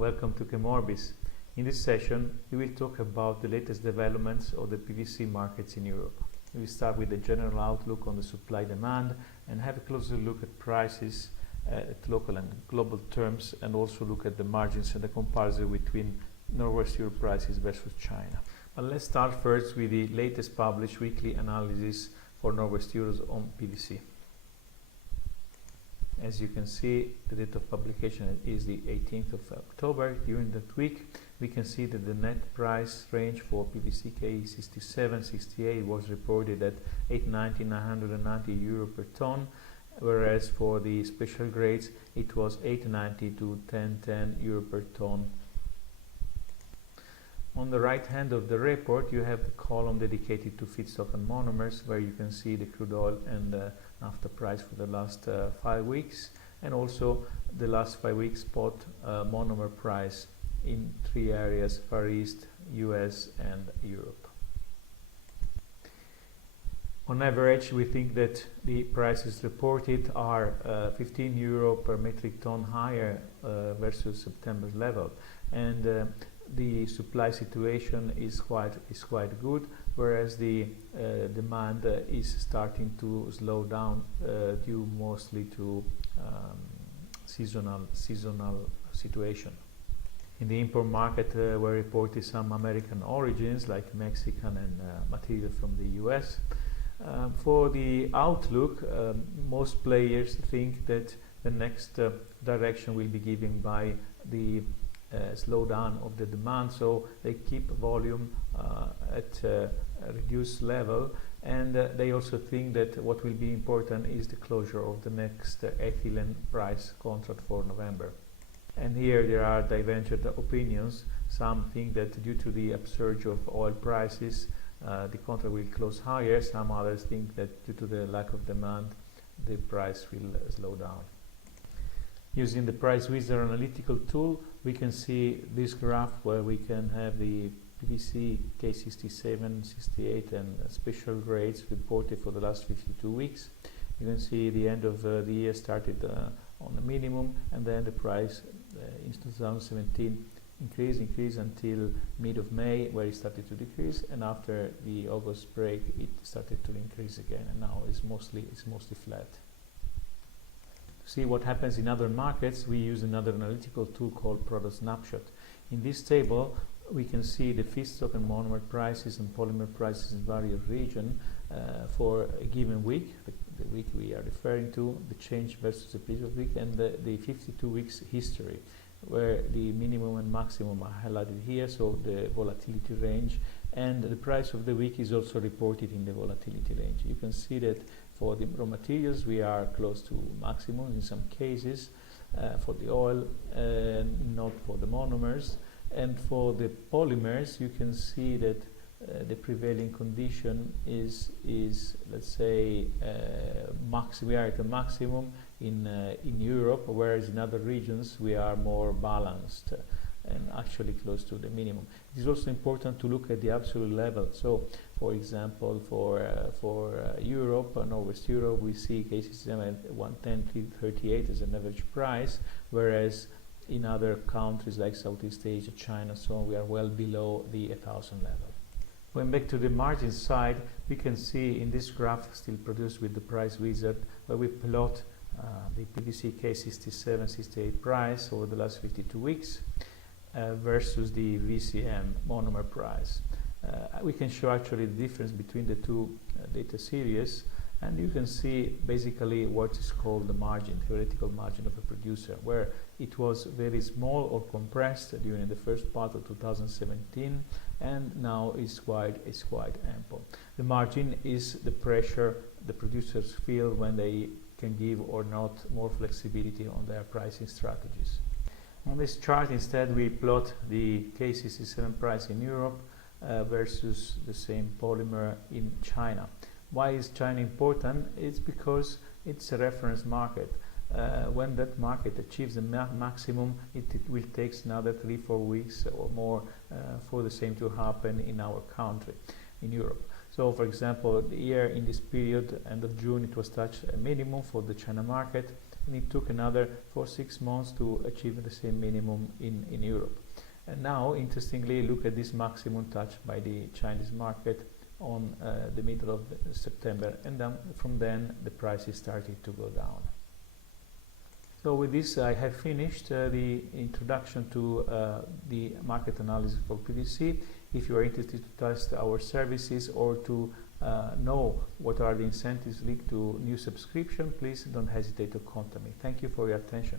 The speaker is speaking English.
Welcome to ChemOrbis. In this session, we will talk about the latest developments of the PVC markets in Europe. We will start with the general outlook on the supply-demand and have a closer look at prices at local and global terms, and also look at the margins and the comparison between Northwest Europe prices versus China. But let's start first with the latest published weekly analysis for Northwest Europe on PVC. As you can see, the date of publication is the 18th of October. During that week, we can see that the net price range for PVC K67-68 was reported at 890-990 euro per ton, whereas for the special grades it was 890 to 1010 euro per ton. On the right hand of the report, you have the column dedicated to feedstock and monomers, where you can see the crude oil and naphtha price for the last 5 weeks, and also the last 5 weeks spot monomer price in 3 areas: Far East, US and Europe. On average, we think that the prices reported are 15 euro per metric ton higher versus September's level, and the supply situation is quite good, whereas the demand is starting to slow down due mostly to seasonal situation. In the import market were reported some American origins like Mexican and material from the US. For the outlook, most players think that the next direction will be given by the slowdown of the demand, so they keep volume at a reduced level, and they also think that what will be important is the closure of the next ethylene price contract for November. And here there are divergent opinions. Some think that due to the upsurge of oil prices the contract will close higher. Some others think that due to the lack of demand the price will slow down. Using the Price Wizard analytical tool, we can see this graph where we can have the PVC K67, 68 and special grades reported for the last 52 weeks. You can see the end of the year started on a minimum, and then the price in 2017 increased until mid of May, where it started to decrease, and after the August break it started to increase again, and now it's mostly flat. See what happens in other markets, we use another analytical tool called Product Snapshot. In this table we can see the feedstock and monomer prices and polymer prices in various regions for a given week, the week we are referring to, the change versus the previous week, and the 52 weeks history, where the minimum and maximum are highlighted here, so the volatility range, and the price of the week is also reported in the volatility range. You can see that for the raw materials we are close to maximum in some cases, for the oil, not for the monomers, and for the polymers you can see that the prevailing condition is let's say we are at a maximum in Europe, whereas in other regions we are more balanced and actually close to the minimum. It is also important to look at the absolute level. So for example, for Europe, Northwest Europe, we see cases at 110-38 as an average price, whereas in other countries like Southeast Asia, China, so on, we are well below the 1,000 level. Going back to the margin side, we can see in this graph, still produced with the Price Wizard, where we plot the PVC K67-68 price over the last 52 weeks versus the VCM monomer price. We can show actually the difference between the two data series, and you can see basically what is called the margin, theoretical margin of a producer, where it was very small or compressed during the first part of 2017, and now it's quite ample. The margin is the pressure the producers feel when they can give or not more flexibility on their pricing strategies. On this chart instead we plot the K67 price in Europe versus the same polymer in China. Why is China important? It's because it's a reference market. When that market achieves the maximum, it will take another 3-4 weeks or more for the same to happen in our country, in Europe. So for example, here in this period, end of June, it was touched a minimum for the China market. and it took another 4-6 months to achieve the same minimum in Europe. And now, interestingly, look at this maximum touched by the Chinese market on the middle of September, and then from then the prices started to go down. So with this I have finished the introduction to the market analysis for PVC. If you are interested to test our services or to know what are the incentives linked to new subscription, please don't hesitate to contact me. Thank you for your attention.